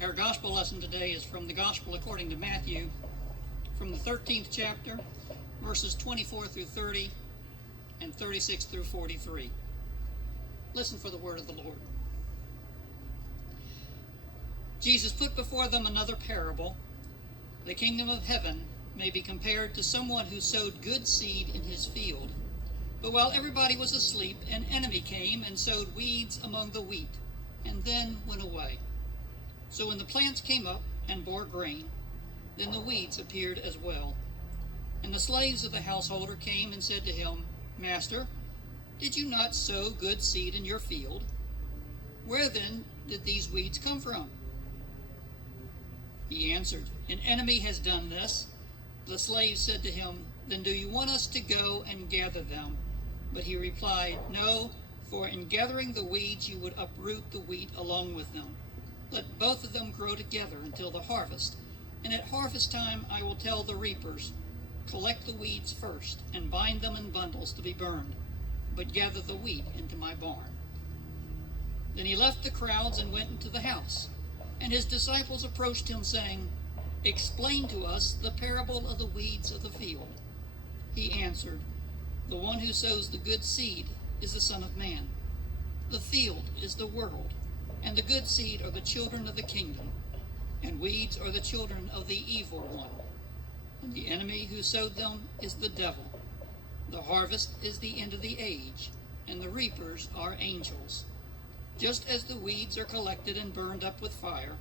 Our gospel lesson today is from the Gospel according to Matthew, from the 13th chapter, verses 24 through 30 and 36 through 43. Listen for the word of the Lord. Jesus put before them another parable. The kingdom of heaven may be compared to someone who sowed good seed in his field. But while everybody was asleep, an enemy came and sowed weeds among the wheat, and then went away. So when the plants came up and bore grain, then the weeds appeared as well. And the slaves of the householder came and said to him, Master, did you not sow good seed in your field? Where then did these weeds come from? He answered, An enemy has done this. The slaves said to him, Then do you want us to go and gather them? But he replied, No, for in gathering the weeds you would uproot the wheat along with them. Let both of them grow together until the harvest. And at harvest time I will tell the reapers, Collect the weeds first, and bind them in bundles to be burned, but gather the wheat into my barn. Then he left the crowds and went into the house. And his disciples approached him, saying, Explain to us the parable of the weeds of the field. He answered, The one who sows the good seed is the Son of Man. The field is the world, and the good seed are the children of the kingdom, and weeds are the children of the evil one. And the enemy who sowed them is the devil. The harvest is the end of the age, and the reapers are angels. Just as the weeds are collected and burned up with fire,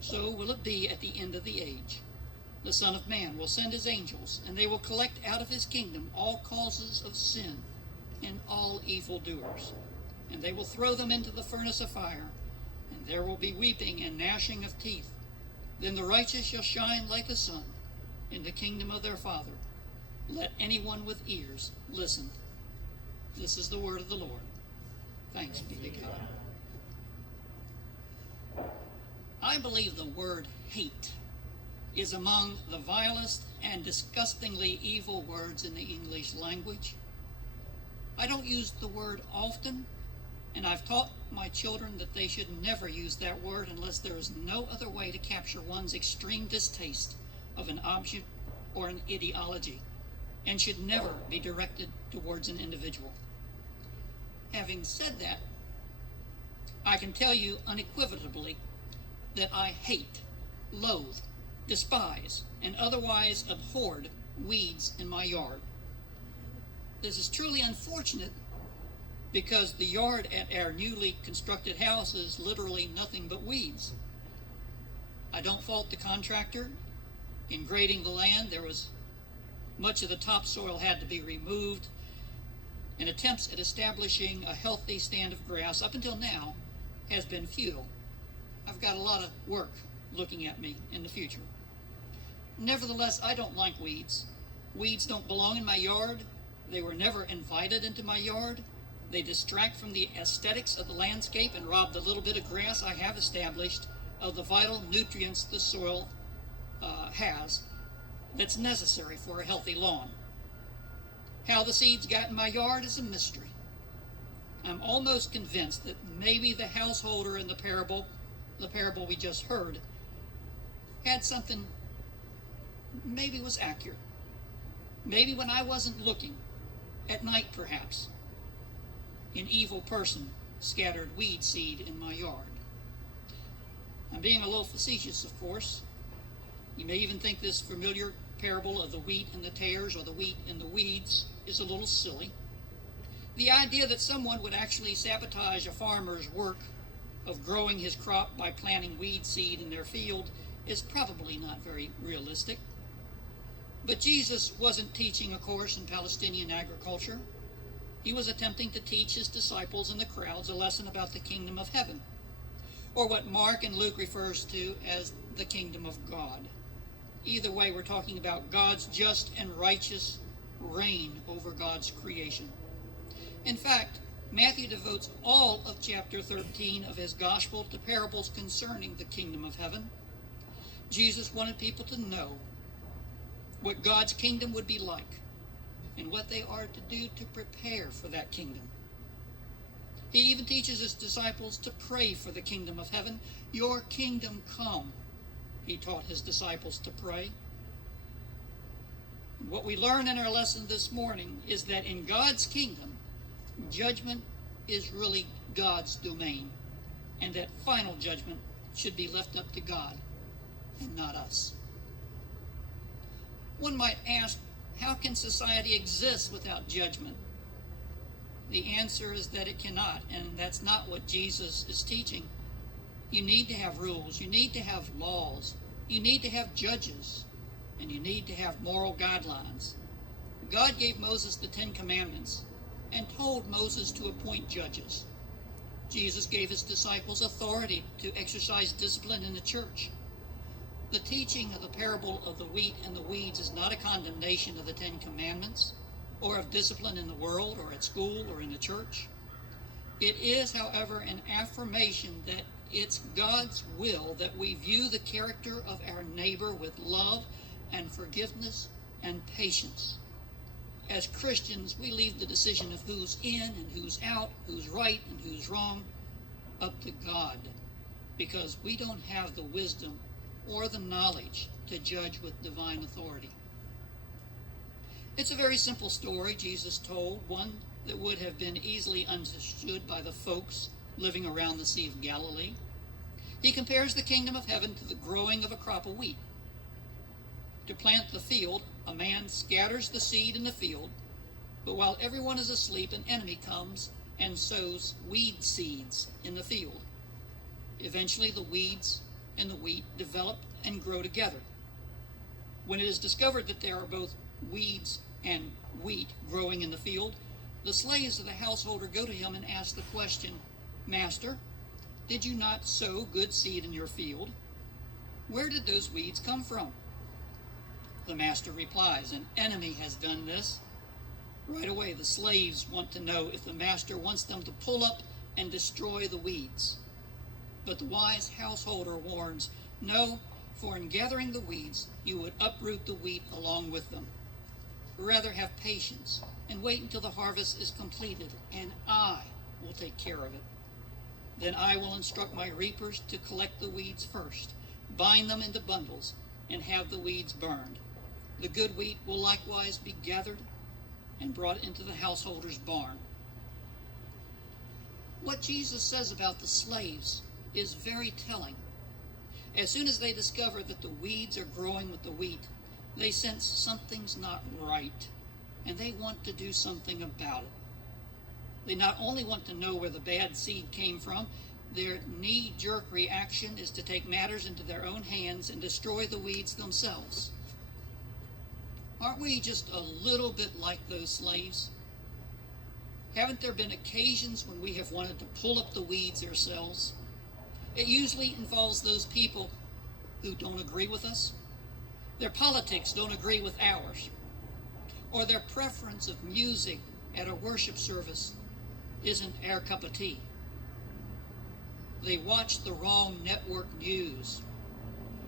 so will it be at the end of the age. The Son of Man will send his angels, and they will collect out of his kingdom all causes of sin and all evildoers, and they will throw them into the furnace of fire, and there will be weeping and gnashing of teeth. Then the righteous shall shine like the sun in the kingdom of their Father. Let anyone with ears listen. This is the word of the Lord. Thanks be to God. I believe the word hate is among the vilest and disgustingly evil words in the English language. I don't use the word often, and I've taught my children that they should never use that word unless there is no other way to capture one's extreme distaste of an object or an ideology, and should never be directed towards an individual. Having said that, I can tell you unequivocally that I hate, loathe, despise, and otherwise abhorred weeds in my yard. This is truly unfortunate because the yard at our newly constructed house is literally nothing but weeds. I don't fault the contractor. In grading the land, much of the topsoil had to be removed, and attempts at establishing a healthy stand of grass up until now has been futile. I've got a lot of work looking at me in the future. Nevertheless, I don't like weeds. Weeds don't belong in my yard. They were never invited into my yard. They distract from the aesthetics of the landscape and rob the little bit of grass I have established of the vital nutrients the soil has that's necessary for a healthy lawn. How the seeds got in my yard is a mystery. I'm almost convinced that maybe the householder in the parable we just heard, had something, maybe was accurate. Maybe when I wasn't looking, at night perhaps, an evil person scattered weed seed in my yard. I'm being a little facetious, of course. You may even think this familiar parable of the wheat and the tares, or the wheat and the weeds, is a little silly. The idea that someone would actually sabotage a farmer's work of growing his crop by planting weed seed in their field is probably not very realistic. But Jesus wasn't teaching a course in Palestinian agriculture. He was attempting to teach his disciples and the crowds a lesson about the kingdom of heaven, or what Mark and Luke refers to as the kingdom of God. Either way, we're talking about God's just and righteous reign over God's creation. In fact, Matthew devotes all of chapter 13 of his gospel to parables concerning the kingdom of heaven. Jesus wanted people to know what God's kingdom would be like and what they are to do to prepare for that kingdom. He even teaches his disciples to pray for the kingdom of heaven. Your kingdom come, he taught his disciples to pray. What we learn in our lesson this morning is that in God's kingdom, judgment is really God's domain, and that final judgment should be left up to God and not us. One might ask, how can society exist without judgment? The answer is that it cannot, and that's not what Jesus is teaching. You need to have rules, you need to have laws, you need to have judges, and you need to have moral guidelines. God gave Moses the 10 Commandments and told Moses to appoint judges. Jesus gave his disciples authority to exercise discipline in the church. The teaching of the parable of the wheat and the weeds is not a condemnation of the 10 Commandments or of discipline in the world or at school or in the church. It is, however, an affirmation that it's God's will that we view the character of our neighbor with love and forgiveness and patience. As Christians, we leave the decision of who's in and who's out, who's right and who's wrong, up to God, because we don't have the wisdom or the knowledge to judge with divine authority. It's a very simple story Jesus told, one that would have been easily understood by the folks living around the Sea of Galilee. He compares the kingdom of heaven to the growing of a crop of wheat. To plant the field, a man scatters the seed in the field, but while everyone is asleep, an enemy comes and sows weed seeds in the field. Eventually, the weeds and the wheat develop and grow together. When it is discovered that there are both weeds and wheat growing in the field, the slaves of the householder go to him and ask the question, "Master, did you not sow good seed in your field? Where did those weeds come from?" The master replies, "An enemy has done this." Right away, the slaves want to know if the master wants them to pull up and destroy the weeds. But the wise householder warns, "No, for in gathering the weeds, you would uproot the wheat along with them. Rather have patience and wait until the harvest is completed, and I will take care of it. Then I will instruct my reapers to collect the weeds first, bind them into bundles, and have the weeds burned. The good wheat will likewise be gathered and brought into the householder's barn." What Jesus says about the slaves is very telling. As soon as they discover that the weeds are growing with the wheat, they sense something's not right, and they want to do something about it. They not only want to know where the bad seed came from, their knee-jerk reaction is to take matters into their own hands and destroy the weeds themselves. Aren't we just a little bit like those slaves? Haven't there been occasions when we have wanted to pull up the weeds ourselves? It usually involves those people who don't agree with us. Their politics don't agree with ours. Or their preference of music at a worship service isn't our cup of tea. They watch the wrong network news,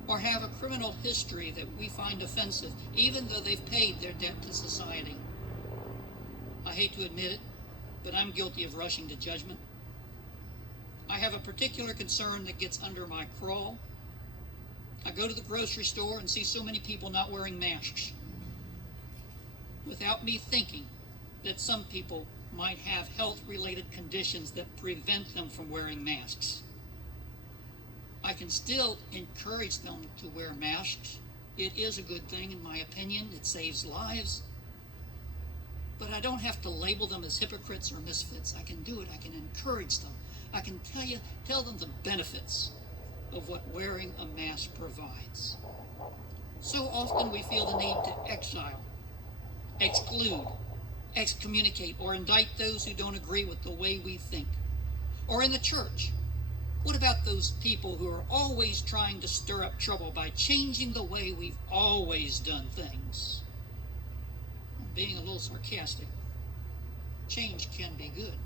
or have a criminal history that we find offensive, even though they've paid their debt to society. I hate to admit it, but I'm guilty of rushing to judgment. I have a particular concern that gets under my crawl. I go to the grocery store and see so many people not wearing masks, without me thinking that some people might have health-related conditions that prevent them from wearing masks. I can still encourage them to wear masks. It is a good thing, in my opinion. It saves lives. But I don't have to label them as hypocrites or misfits. I can do it. I can encourage them. I can tell them the benefits of what wearing a mask provides. So often we feel the need to exile, exclude, excommunicate, or indict those who don't agree with the way we think. Or in the church, what about those people who are always trying to stir up trouble by changing the way we've always done things? I'm being a little sarcastic. Change can be good.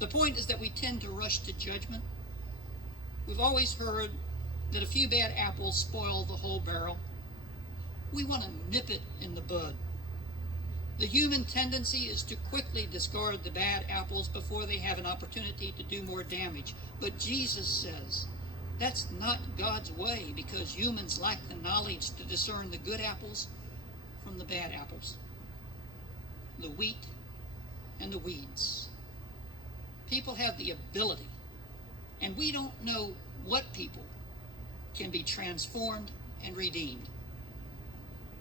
The point is that we tend to rush to judgment. We've always heard that a few bad apples spoil the whole barrel. We want to nip it in the bud. The human tendency is to quickly discard the bad apples before they have an opportunity to do more damage. But Jesus says that's not God's way, because humans lack the knowledge to discern the good apples from the bad apples, the wheat and the weeds. People have the ability, and we don't know what people can be transformed and redeemed.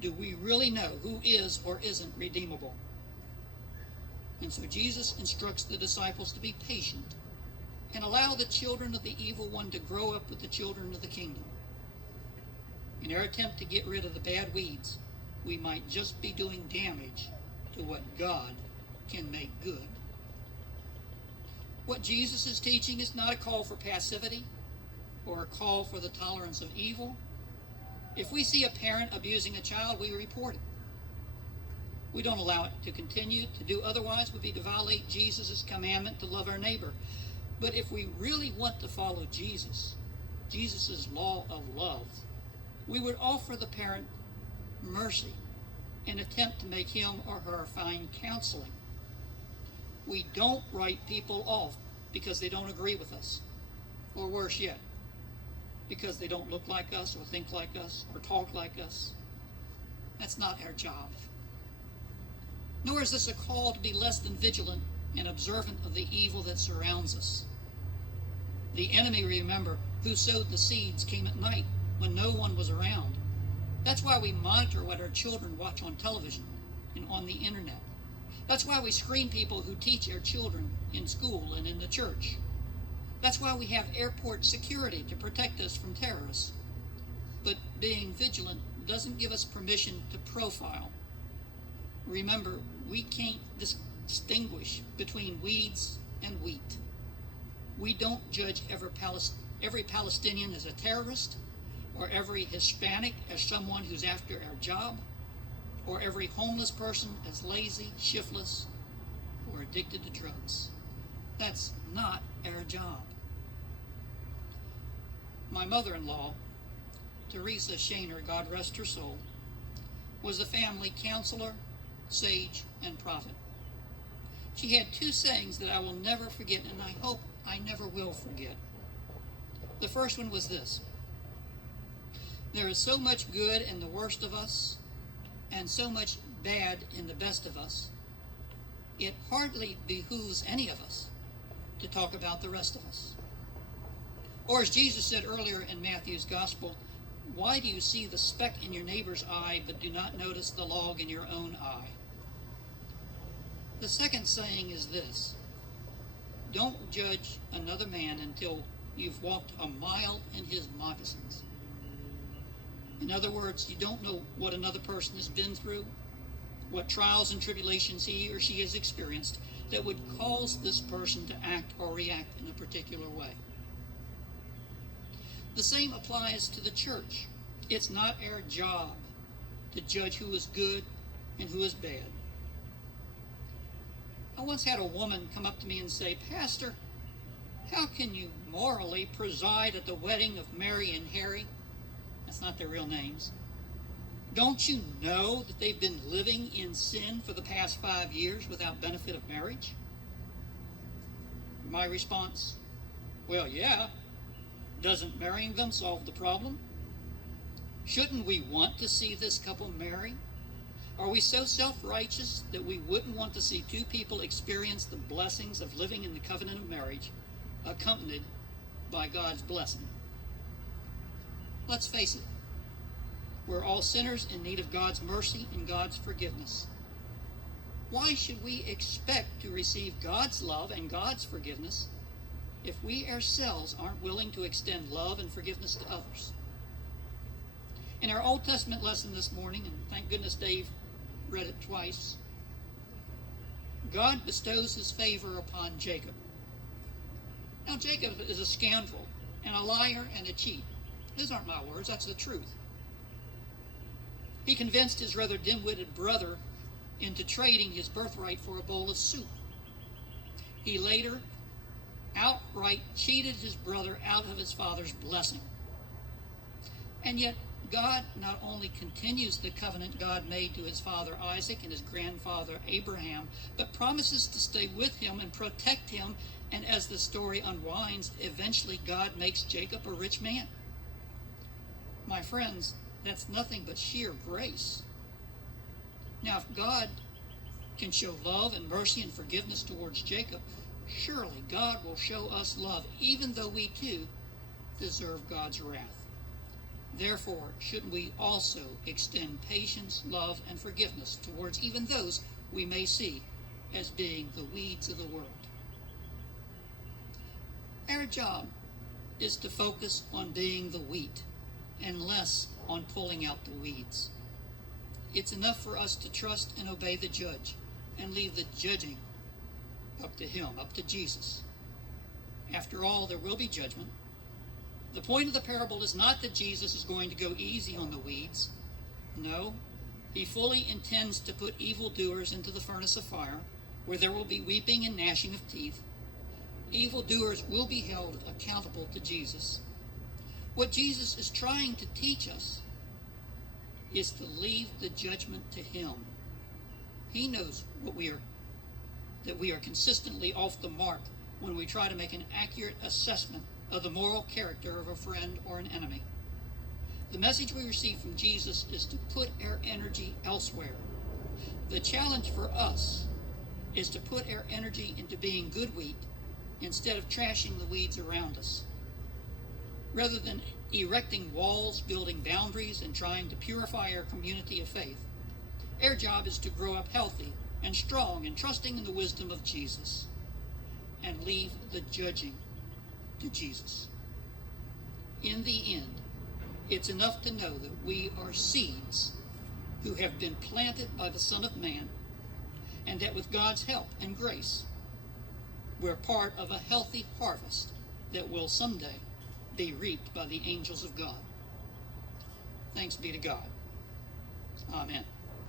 Do we really know who is or isn't redeemable? And so Jesus instructs the disciples to be patient and allow the children of the evil one to grow up with the children of the kingdom. In our attempt to get rid of the bad weeds, we might just be doing damage to what God can make good. What Jesus is teaching is not a call for passivity or a call for the tolerance of evil. If we see a parent abusing a child, we report it. We don't allow it to continue. To do otherwise would be to violate Jesus' commandment to love our neighbor. But if we really want to follow Jesus' law of love, we would offer the parent mercy and attempt to make him or her find counseling. We don't write people off because they don't agree with us, or worse yet, because they don't look like us or think like us or talk like us. That's not our job. Nor is this a call to be less than vigilant and observant of the evil that surrounds us. The enemy, remember, who sowed the seeds came at night when no one was around. That's why we monitor what our children watch on television and on the internet. That's why we screen people who teach our children in school and in the church. That's why we have airport security to protect us from terrorists. But being vigilant doesn't give us permission to profile. Remember, we can't distinguish between weeds and wheat. We don't judge every Palestinian as a terrorist, or every Hispanic as someone who's after our job, or every homeless person as lazy, shiftless, or addicted to drugs. That's not our job. My mother-in-law, Teresa Shaner, God rest her soul, was a family counselor, sage, and prophet. She had two sayings that I will never forget, and I hope I never will forget. The first one was this: there is so much good in the worst of us, and so much bad in the best of us, it hardly behooves any of us to talk about the rest of us. Or as Jesus said earlier in Matthew's Gospel, why do you see the speck in your neighbor's eye but do not notice the log in your own eye? The second saying is this: don't judge another man until you've walked a mile in his moccasins. In other words, you don't know what another person has been through, what trials and tribulations he or she has experienced that would cause this person to act or react in a particular way. The same applies to the church. It's not our job to judge who is good and who is bad. I once had a woman come up to me and say, "Pastor, how can you morally preside at the wedding of Mary and Harry?" That's not their real names. "Don't you know that they've been living in sin for the past 5 years without benefit of marriage?" My response: well, yeah. Doesn't marrying them solve the problem? Shouldn't we want to see this couple marry? Are we so self-righteous that we wouldn't want to see two people experience the blessings of living in the covenant of marriage, accompanied by God's blessing? Let's face it, we're all sinners in need of God's mercy and God's forgiveness. Why should we expect to receive God's love and God's forgiveness if we ourselves aren't willing to extend love and forgiveness to others? In our Old Testament lesson this morning, and thank goodness Dave read it twice, God bestows his favor upon Jacob. Now, Jacob is a scoundrel and a liar and a cheat. Those aren't my words, that's the truth. He convinced his rather dim-witted brother into trading his birthright for a bowl of soup. He later outright cheated his brother out of his father's blessing. And yet, God not only continues the covenant God made to his father Isaac and his grandfather Abraham, but promises to stay with him and protect him. And as the story unwinds, eventually God makes Jacob a rich man. My friends, that's nothing but sheer grace. Now, if God can show love and mercy and forgiveness towards Jacob, surely God will show us love, even though we too deserve God's wrath. Therefore, shouldn't we also extend patience, love, and forgiveness towards even those we may see as being the weeds of the world? Our job is to focus on being the wheat and less on pulling out the weeds. It's enough for us to trust and obey the judge and leave the judging up to him, up to Jesus. After all, there will be judgment. The point of the parable is not that Jesus is going to go easy on the weeds. No, he fully intends to put evildoers into the furnace of fire, where there will be weeping and gnashing of teeth. Evildoers will be held accountable to Jesus. What Jesus is trying to teach us is to leave the judgment to him. He knows that we are consistently off the mark when we try to make an accurate assessment of the moral character of a friend or an enemy. The message we receive from Jesus is to put our energy elsewhere. The challenge for us is to put our energy into being good wheat instead of trashing the weeds around us. Rather than erecting walls, building boundaries, and trying to purify our community of faith, our job is to grow up healthy and strong and trusting in the wisdom of Jesus and leave the judging to Jesus. In the end, it's enough to know that we are seeds who have been planted by the Son of Man, and that with God's help and grace, we're part of a healthy harvest that will someday be reaped by the angels of God. Thanks be to God. Amen.